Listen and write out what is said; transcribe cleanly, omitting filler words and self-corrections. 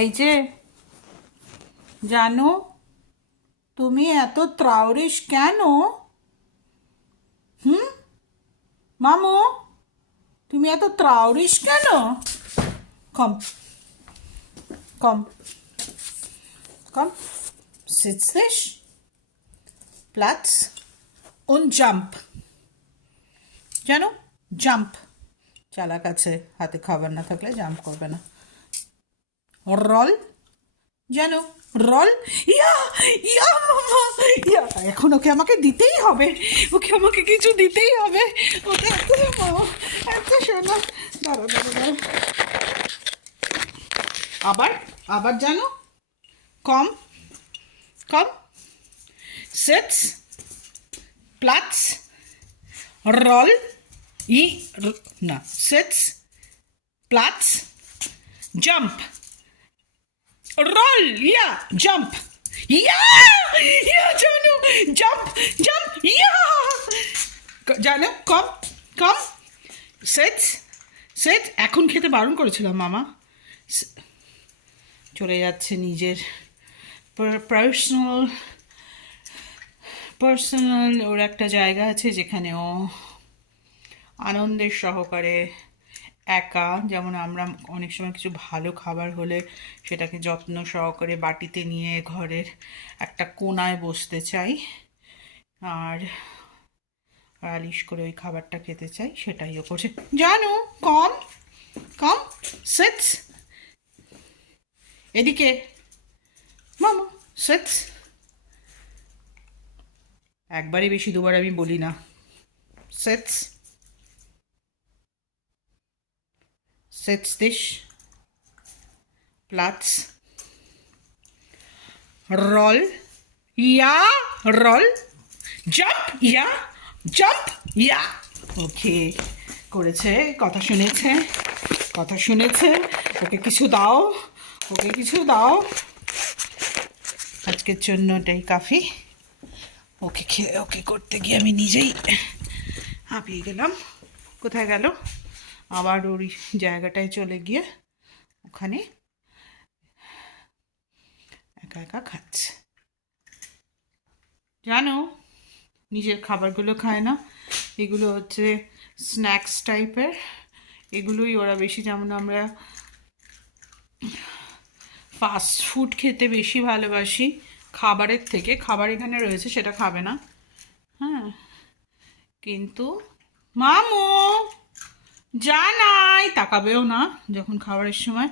এই যে জানো, তুমি এত ত্রাউরিস কেন? হুম, মামু, তুমি এত ত্রাউরিস কেন? কম, কম, কম, sitz dich, Platz und jump. জানো, জাম্প। চালাক আছে, হাতে খাবার না থাকলে জাম্প করবে না। রল, জানো, রল। ইয়া, ইয়া মামা, ইয়া। এখন ওকে আমাকে দিতেই হবে, ওকে আমাকে কিছু দিতেই হবে। ওকে এত মামা, এত শোনা। দাঁড়ো দাঁড়ো দাঁড়ো, আবার, আবার জানো, কম, কম, সিটস, প্লাটস, রল, না, সিটস, প্লাটস, জাম্প, রল, ইয়া, জাম্প, ইয়া, ইয়া জানো, জাম্প, জাম্প, ইয়া জানো, কম, কম, সিটস, সিট। এখন খেতে বারণ করেছিলাম মামা। চলে যাচ্ছে নিজের পার্সোনাল পার্সোনাল ওর একটা জায়গা আছে যেখানে ও আনন্দের সহকারে একা, যেমন আমরা অনেক সময় কিছু ভালো খাবার হলে সেটাকে যত্ন সহকারে বাটিতে নিয়ে ঘরের একটা কোনায় বসতে চাই আর আলিশ করে ওই খাবারটা খেতে চাই, সেটাই ও করছে জানো। কম, কম, সিটস, এদিকে মামা, সিটস। একবারই বেশি, দুবার আমি বলি না। সিটস, setz dich, Platz, roll, ja, roll, jump, ja, jump, ja। ওকে, করেছে, কথা শুনেছে, কথা শুনেছে। ওকে কিছু দাও, ওকে কিছু দাও। আজকের জন্য এটাই কাফি। ওকে খেয়ে ওকে করতে গিয়ে আমি নিজেই হাঁপিয়ে গেলাম। কোথায় গেল? আবার ওই জায়গাটায় চলে গিয়ে ওখানে একা একা খাচ্ছে। জানো, নিজের খাবারগুলো খায় না, এগুলো হচ্ছে স্ন্যাক্স টাইপের। এগুলোই ওরা বেশি, যেমন আমরা ফাস্ট ফুড খেতে বেশি ভালোবাসি খাবারের থেকে। খাবার এখানে রয়েছে, সেটা খাবে না, হ্যাঁ, কিন্তু মামু জানাই তাকাবেও না যখন খাবারের সময়।